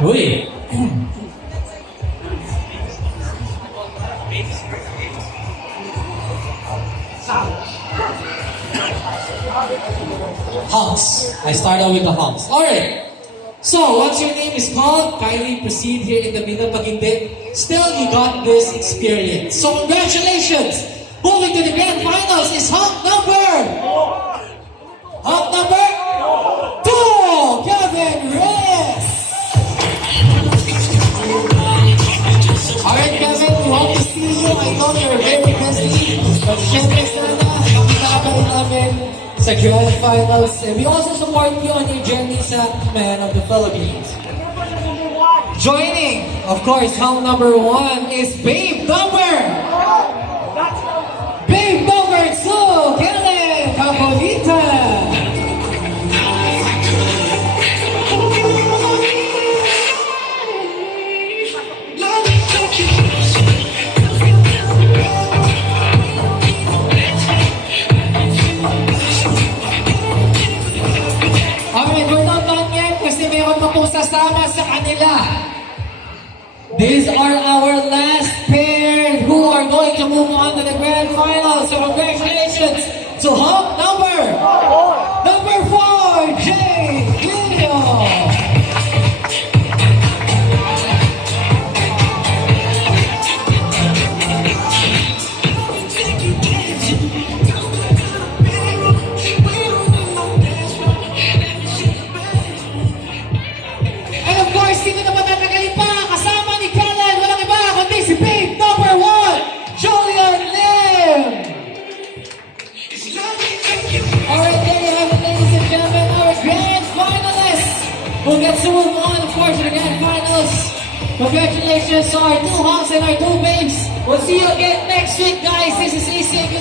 Uy! Honks. I start out with the honks. Alright. So, once your name is called, kindly proceed here in the middle. Pag hindi, still you got this experience. So, congratulations! Moving to the grand finals is honk number 2, Kevin Reyes! Alright, Kevin, we hope to see you. I know you're very busy. But syempre sana, makikabay namin sa grand finals. And we also support you on your journey sa Man of the Philippines. Joining, of course, honk number 1 is Babe number 2, Kellen Capolita. Alright, we're not done yet kasi mayroon pa pong sasama sa kanila. These are our last pair who are going to move on to the grand finals. So congratulations to honk number 4, Jay Leo. And of course, sino na matatagalin pa? Kasama ni Kellen, walang iba kundi si Babe number 1, Julian Lim. Alright, there you have it, ladies and gentlemen, our grand finalists who gets to move on, of course, to the grand finals. Congratulations to our 2 honks and our 2 babes. We'll see you again next week, guys. This is AC.